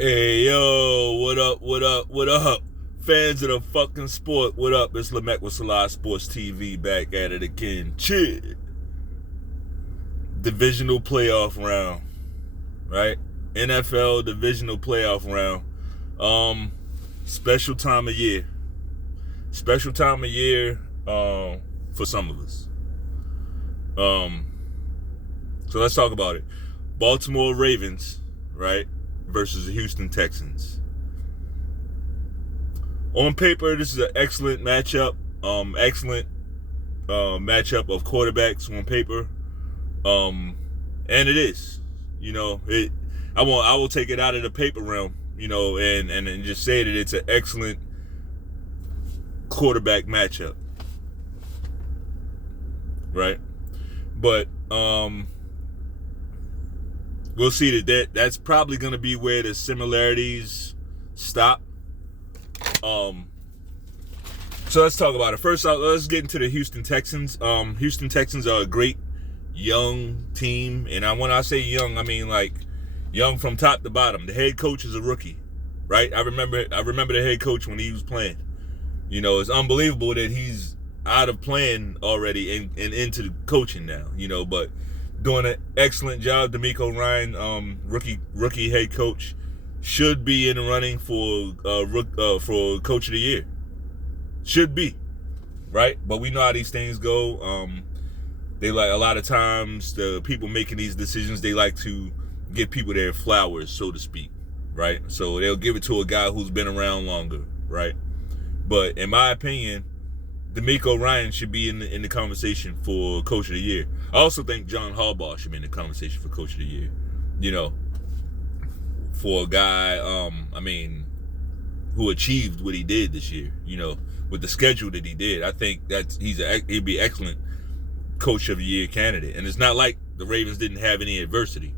Hey, yo, what up, what up, what up? Fans of the fucking sport, what up? It's Lamar with Selah Sports TV back at it again. Chill. Divisional playoff round, right? NFL divisional playoff round. Special time of year. Special time of year for some of us. So let's talk about it. Baltimore Ravens, right? Versus the Houston Texans. On paper, this is an excellent matchup. Excellent matchup of quarterbacks on paper. And it is. I will take it out of the paper realm, and just say that it's an excellent quarterback matchup. Right? But we'll see that's probably going to be where the similarities stop. So let's talk about it. First off, let's get into the Houston Texans. Houston Texans are a great young team, and when I say young, I mean like young from top to bottom. The head coach is a rookie, right? I remember the head coach when he was playing. It's unbelievable that he's out of playing already and into the coaching now. But doing an excellent job. DeMeco Ryan, rookie head coach, should be in the running for coach of the year. Should be, right? But we know how these things go. They like a lot of times the people making these decisions, they like to give people their flowers, so to speak, right? So they'll give it to a guy who's been around longer, right? But in my opinion, DeMeco Ryan should be in the conversation for Coach of the Year. I also think John Harbaugh should be in the conversation for Coach of the Year. For a guy, who achieved what he did this year. With the schedule that he did, I think he'd be excellent Coach of the Year candidate. And it's not like the Ravens didn't have any adversity,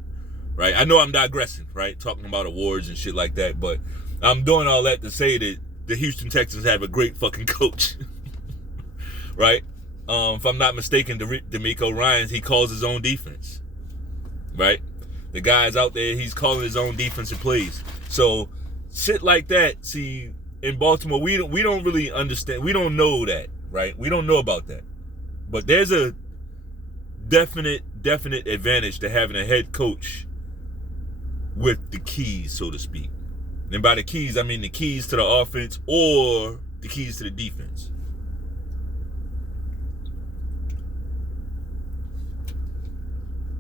right? I know I'm digressing, right, talking about awards and shit like that, but I'm doing all that to say that the Houston Texans have a great fucking coach. Right? If I'm not mistaken, DeMeco Ryans, he calls his own defense. Right? The guy's out there, he's calling his own defensive plays. So shit like that, see, in Baltimore, we don't really understand. We don't know that, right? We don't know about that. But there's a definite advantage to having a head coach with the keys, so to speak. And by the keys, I mean the keys to the offense or the keys to the defense.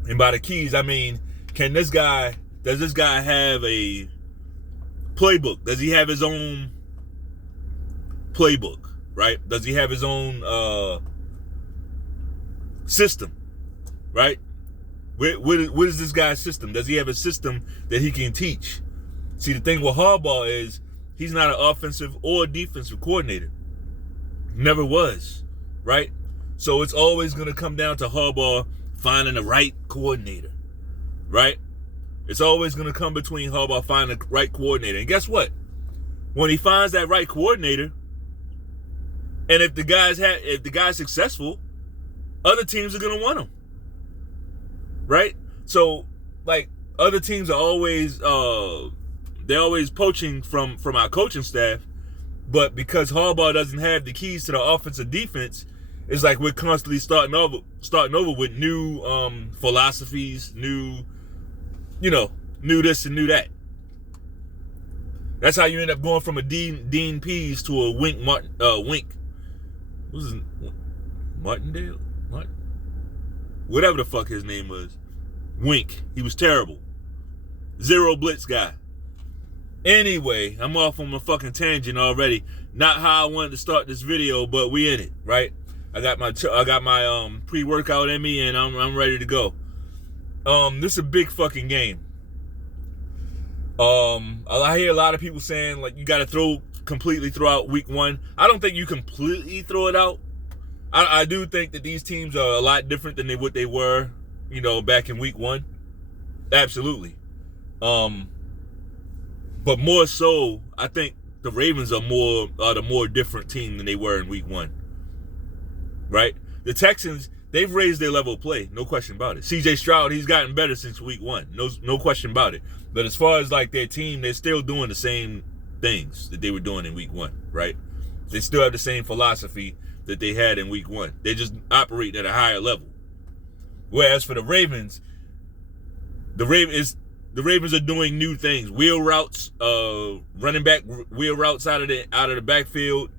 And by the keys, I mean, does this guy have a playbook? Does he have his own playbook, right? Does he have his own system, right? What is this guy's system? Does he have a system that he can teach? See, the thing with Harbaugh is he's not an offensive or defensive coordinator. Never was, right? So it's always going to come down to Harbaugh finding the right coordinator, right? It's always going to come between Harbaugh finding the right coordinator. And guess what? When he finds that right coordinator, and if the guy's successful, other teams are going to want him, right? So, like, other teams are always they're always poaching from our coaching staff, but because Harbaugh doesn't have the keys to the offense and defense, it's like we're constantly starting over with new philosophies, new this and new that. That's how you end up going from a Dean Pease to a Wink. What's his Martindale? Whatever the fuck his name was. Wink. He was terrible. Zero blitz guy. Anyway, I'm off on my fucking tangent already. Not how I wanted to start this video, but we in it, right? I got my pre-workout in me, and I'm ready to go. This is a big fucking game. I hear a lot of people saying like you got to completely throw out week one. I don't think you completely throw it out. I do think that these teams are a lot different than what they were, back in week one. Absolutely. But more so, I think the Ravens are the more different team than they were in week one. Right? The Texans, they've raised their level of play, no question about it. CJ Stroud, he's gotten better since week 1, no question about it. But as far as like their team, they're still doing the same things that they were doing in week 1, right? They still have the same philosophy that they had in week 1. They just operate at a higher level. Whereas for the Ravens are doing new things, wheel routes, running back wheel routes out of the backfield.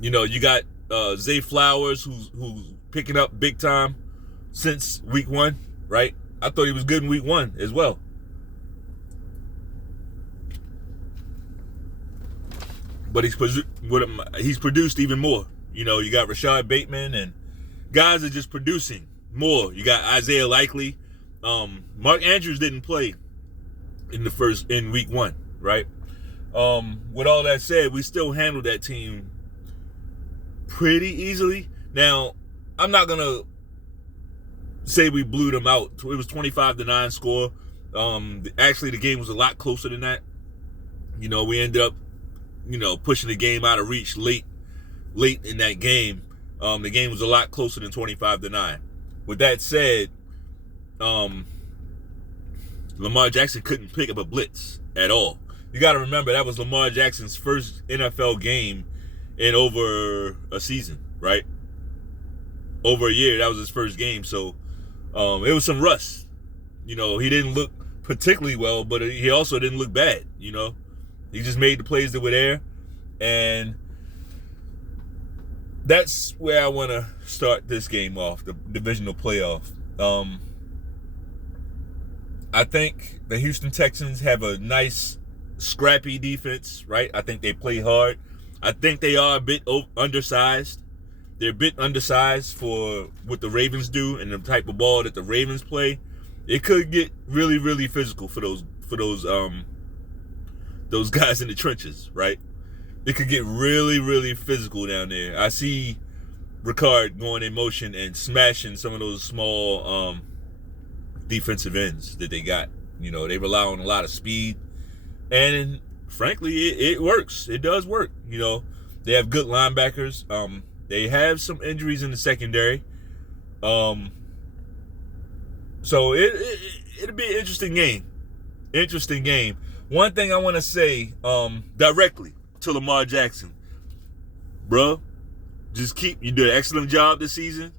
You got Zay Flowers who's picking up big time since week 1, right? I thought he was good in week 1 as well. But he's produced even more. You got Rashad Bateman and guys are just producing more. You got Isaiah Likely. Mark Andrews didn't play in week 1, right? With all that said, we still handled that team pretty easily. Now, I'm not gonna say we blew them out. It was 25-9 score. Actually, the game was a lot closer than that. We ended up, pushing the game out of reach late in that game. The game was a lot closer than 25-9. With that said, Lamar Jackson couldn't pick up a blitz at all. You got to remember that was Lamar Jackson's first NFL game in over a season, right? Over a year, that was his first game. So it was some rust. He didn't look particularly well, but he also didn't look bad. He just made the plays that were there. And that's where I want to start this game off, the divisional playoff. I think the Houston Texans have a nice, scrappy defense, right? I think they play hard. I think they are a bit undersized. They're a bit undersized for what the Ravens do and the type of ball that the Ravens play. It could get really, really physical for those guys in the trenches, right? It could get really, really physical down there. I see Ricard going in motion and smashing some of those small defensive ends that they got. They rely on a lot of speed, and frankly, it works. It does work. They have good linebackers. They have some injuries in the secondary. So it'll be an interesting game. Interesting game. One thing I want to say directly to Lamar Jackson, bro, you did an excellent job this season.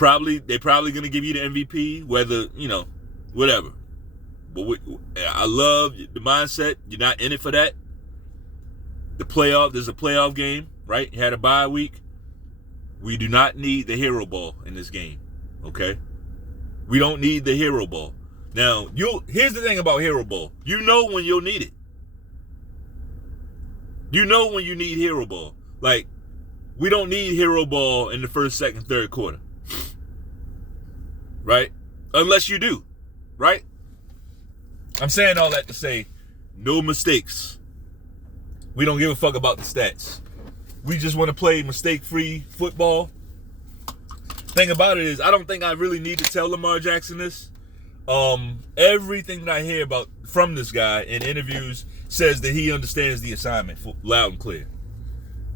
They're probably going to give you the MVP, whether, whatever. But I love the mindset. You're not in it for that. There's a playoff game, right? You had a bye week. We do not need the hero ball in this game, okay? We don't need the hero ball. Now, here's the thing about hero ball. You know when you'll need it. You know when you need hero ball. Like, we don't need hero ball in the first, second, third quarter. Right? Unless you do. Right? I'm saying all that to say, no mistakes. We don't give a fuck about the stats. We just want to play mistake-free football. Thing about it is, I don't think I really need to tell Lamar Jackson this. Everything that I hear from this guy in interviews says that he understands the assignment loud and clear.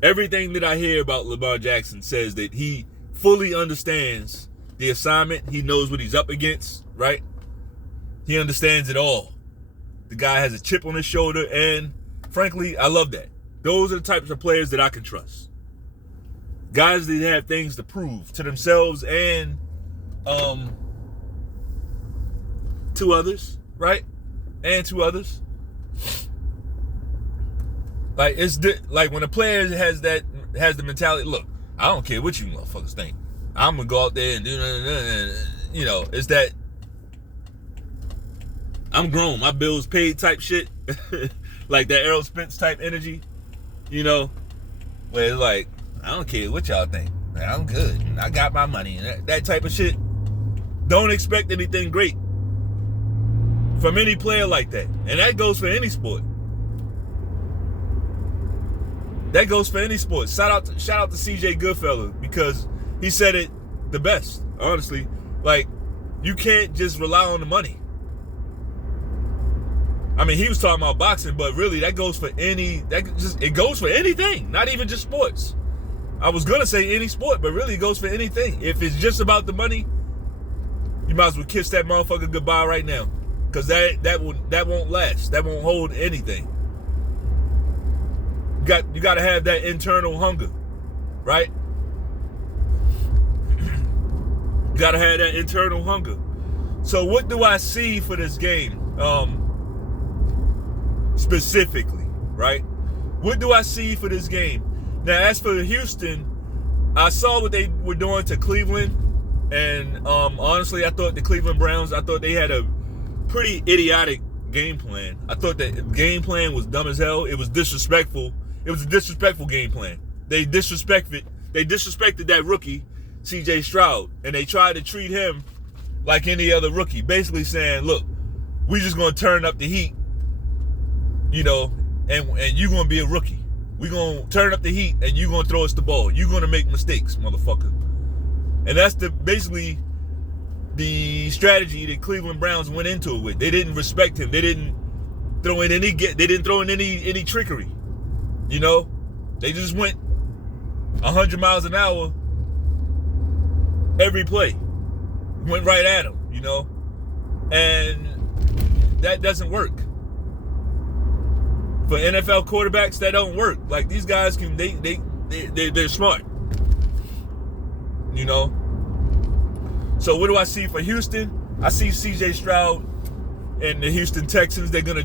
Everything that I hear about Lamar Jackson says that he fully understands the assignment. He knows what he's up against, right? He understands it all. The guy has a chip on his shoulder, and frankly, I love that. Those are the types of players that I can trust. Guys that have things to prove to themselves and to others, right? And to others. Like, like when a player has the mentality, look, I don't care what you motherfuckers think. I'm gonna go out there and do, it's that I'm grown, my bills paid type shit. Like that Errol Spence type energy, where it's like, I don't care what y'all think. Man, I'm good. I got my money. And that type of shit. Don't expect anything great from any player like that. And that goes for any sport. That goes for any sport. Shout out to CJ Goodfellow, because he said it the best, honestly. Like, you can't just rely on the money. I mean, he was talking about boxing, but really that goes for it goes for anything, not even just sports. I was gonna say any sport, but really it goes for anything. If it's just about the money, you might as well kiss that motherfucker goodbye right now, because that won't last. That won't hold anything. You got to have that internal hunger, right? You got to have that internal hunger. So what do I see for this game, specifically, right? What do I see for this game? Now, as for Houston, I saw what they were doing to Cleveland, and honestly, I thought the Cleveland Browns, I thought they had a pretty idiotic game plan. I thought that game plan was dumb as hell. It was disrespectful. It was a disrespectful game plan. They disrespected that rookie, C.J. Stroud, and they tried to treat him like any other rookie, basically saying, look, we just going to turn up the heat, you know, and you're going to be a rookie. We're going to turn up the heat, and you're going to throw us the ball. You're going to make mistakes, motherfucker. And that's basically the strategy that Cleveland Browns went into it with. They didn't respect him. They didn't throw in any trickery. You know, they just went 100 miles an hour every play. Went right at him, you know, and that doesn't work. For NFL quarterbacks, that don't work. Like, these guys they're smart, you know. So what do I see for Houston? I see C.J. Stroud and the Houston Texans. They're gonna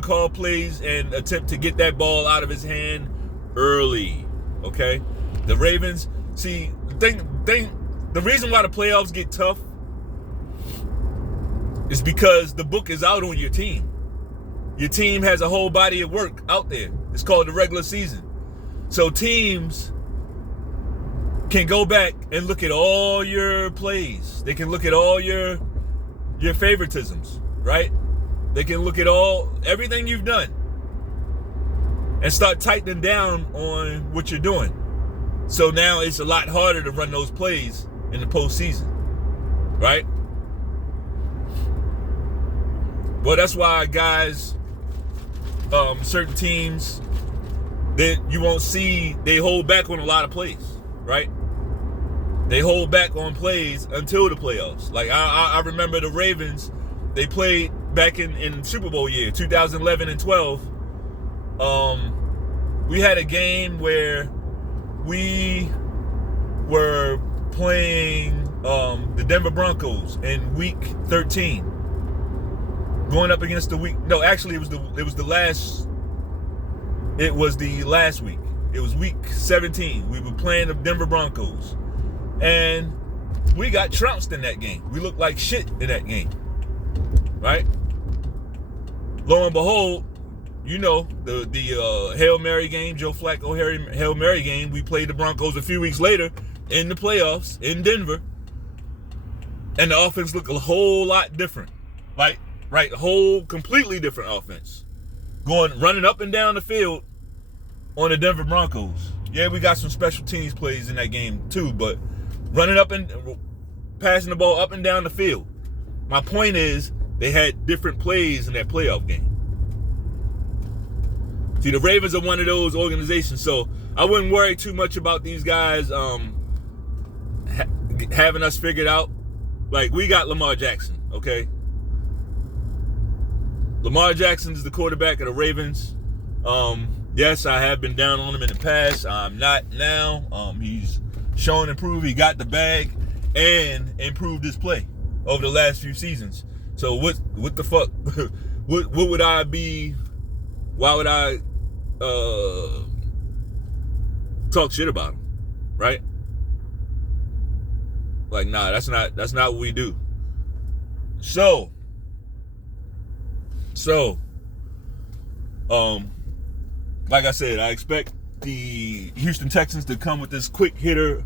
call plays and attempt to get that ball out of his hand early. Okay, the Ravens. See, the reason why the playoffs get tough is because the book is out on your team. Your team has a whole body of work out there. It's called the regular season. So teams can go back and look at all your plays. They can look at all your favoritisms, right? They can look at everything you've done and start tightening down on what you're doing. So now it's a lot harder to run those plays in the postseason, right? Well, that's why guys, certain teams that you won't see, they hold back on a lot of plays, right? They hold back on plays until the playoffs. Like, I remember the Ravens, they played back in Super Bowl year, 2011 and 12. We had a game where we were playing the Denver Broncos in week 13. Going up against the last week. It was week 17. We were playing the Denver Broncos. And we got trounced in that game. We looked like shit in that game. Right? Lo and behold, you know, the Hail Mary game, Joe Flacco Hail Mary game, we played the Broncos a few weeks later in the playoffs in Denver. And the offense looked a whole lot different. Like, right, whole completely different offense. Running up and down the field on the Denver Broncos. Yeah, we got some special teams plays in that game too, but running up and passing the ball up and down the field. My point is, they had different plays in that playoff game. See, the Ravens are one of those organizations, so I wouldn't worry too much about these guys having us figured out. Like, we got Lamar Jackson, okay? Lamar Jackson is the quarterback of the Ravens. Yes, I have been down on him in the past. I'm not now. He's shown improved. He got the bag and improved his play over the last few seasons. So what the fuck? what would I be? Why would I talk shit about him? Right? Like, nah, that's not what we do. So, like I said, I expect the Houston Texans to come with this quick hitter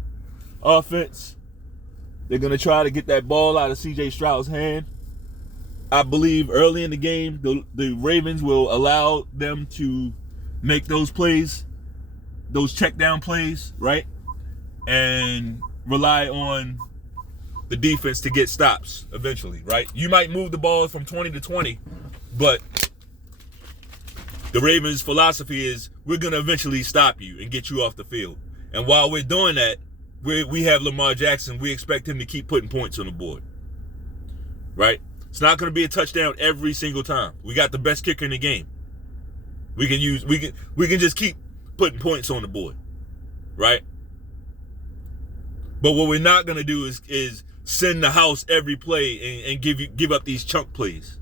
offense. They're going to try to get that ball out of C.J. Stroud's hand. I believe early in the game, the Ravens will allow them to make those plays, those check down plays, right? And rely on the defense to get stops eventually, right? You might move the ball from 20 to 20, but the Ravens' philosophy is, we're going to eventually stop you and get you off the field. And while we're doing that, we have Lamar Jackson. We expect him to keep putting points on the board, right? It's not going to be a touchdown every single time. We got the best kicker in the game. We can just keep putting points on the board, right? But what we're not going to do is send the house every play and give up these chunk plays,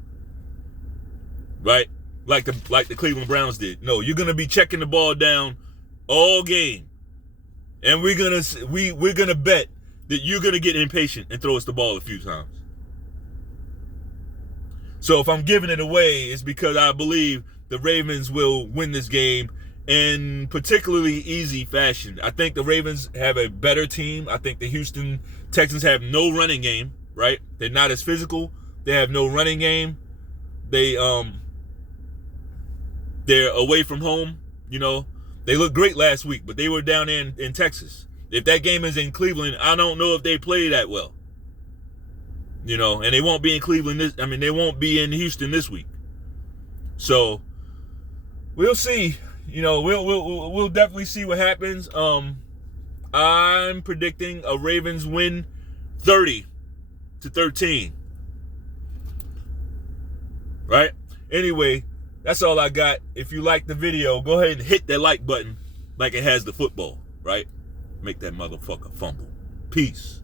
right? Like the Cleveland Browns did. No, you're going to be checking the ball down all game. And we're gonna bet that you're gonna get impatient and throw us the ball a few times. So if I'm giving it away, it's because I believe the Ravens will win this game in particularly easy fashion. I think the Ravens have a better team. I think the Houston Texans have no running game, right? They're not as physical. They have no running game. They're away from home, you know. They looked great last week, but they were down in Texas. If that game is in Cleveland, I don't know if they play that well. You know, and they won't be in Cleveland they won't be in Houston this week. So we'll see. You know, we'll definitely see what happens. I'm predicting a Ravens win 30-13. Right? Anyway, that's all I got. If you like the video, go ahead and hit that like button like it has the football, right? Make that motherfucker fumble. Peace.